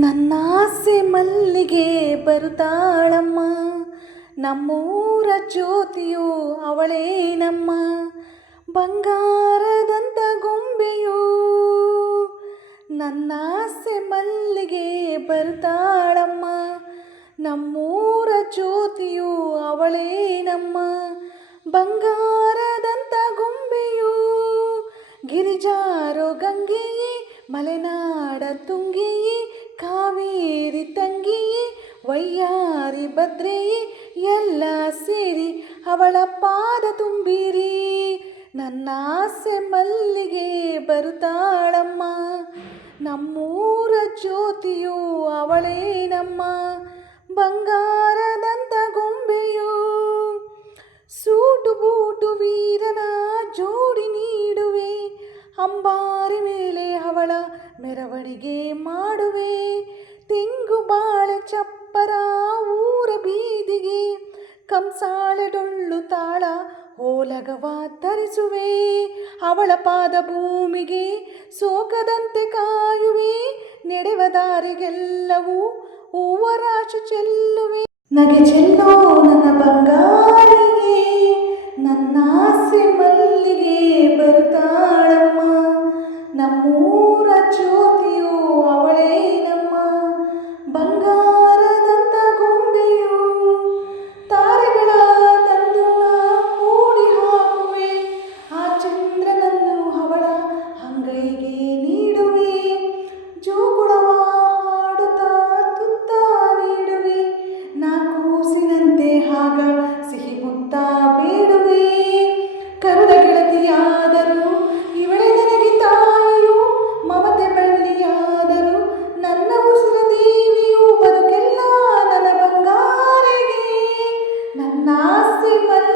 ನನ್ನಾಸೆ ಮಲ್ಲಿಗೆ ಬರುತ್ತಾಳಮ್ಮ. ನಮ್ಮೂರ ಜ್ಯೋತಿಯು ಅವಳೇ ನಮ್ಮ ಬಂಗಾರದಂತ ಗೊಂಬೆಯು ನನ್ನಾಸೆ ಮಲ್ಲಿಗೆ ಬರುತ್ತಾಳಮ್ಮ. ನಮ್ಮೂರ ಜ್ಯೋತಿಯು ಅವಳೇ ನಮ್ಮ ಬಂಗಾರದಂತ ವಯ್ಯಾರಿ ಭದ್ರೆಯೇ, ಎಲ್ಲ ಸೇರಿ ಅವಳ ಪಾದ ತುಂಬಿರಿ. ನನ್ನ ಆಸೆ ಮಲ್ಲಿಗೆ ಬರುತ್ತಾಳಮ್ಮ. ನಮ್ಮೂರ ಜ್ಯೋತಿಯು ಅವಳೇ ನಮ್ಮ ಬಂಗಾರದಂತ ಗೊಂಬೆಯು ಸೂಟು ಬೂಟು ವೀರನ ಜೋಡಿ ನೀಡುವೆ. ಅಂಬಾರಿ ಮೇಲೆ ಅವಳ ಮೆರವಣಿಗೆ ಮಾಡುವೆ. ತೆಂಗು ಬಾಳೆ ಚಪ್ಪರ ಊರ ಬೀದಿಗೆ ಕಂಸಾಳೆ ಡೊಳ್ಳು ತಾಳ ಓಲಗವ ಧರಿಸುವೆ ಅವಳ ಪಾದ ಭೂಮಿಗೆ ಸೋಕದಂತೆ ಕಾಯುವೆ. ನೆಡೆವ ದಾರಿಗೆಲ್ಲವೂ ಹೂವರಾಶಿ ಚೆಲ್ಲುವೆ. ನಗೆ ಚೆಲ್ಲೋ ನನ್ನ ಬಂಗಾರಿಗೆ, ನನ್ನ Tuyệt!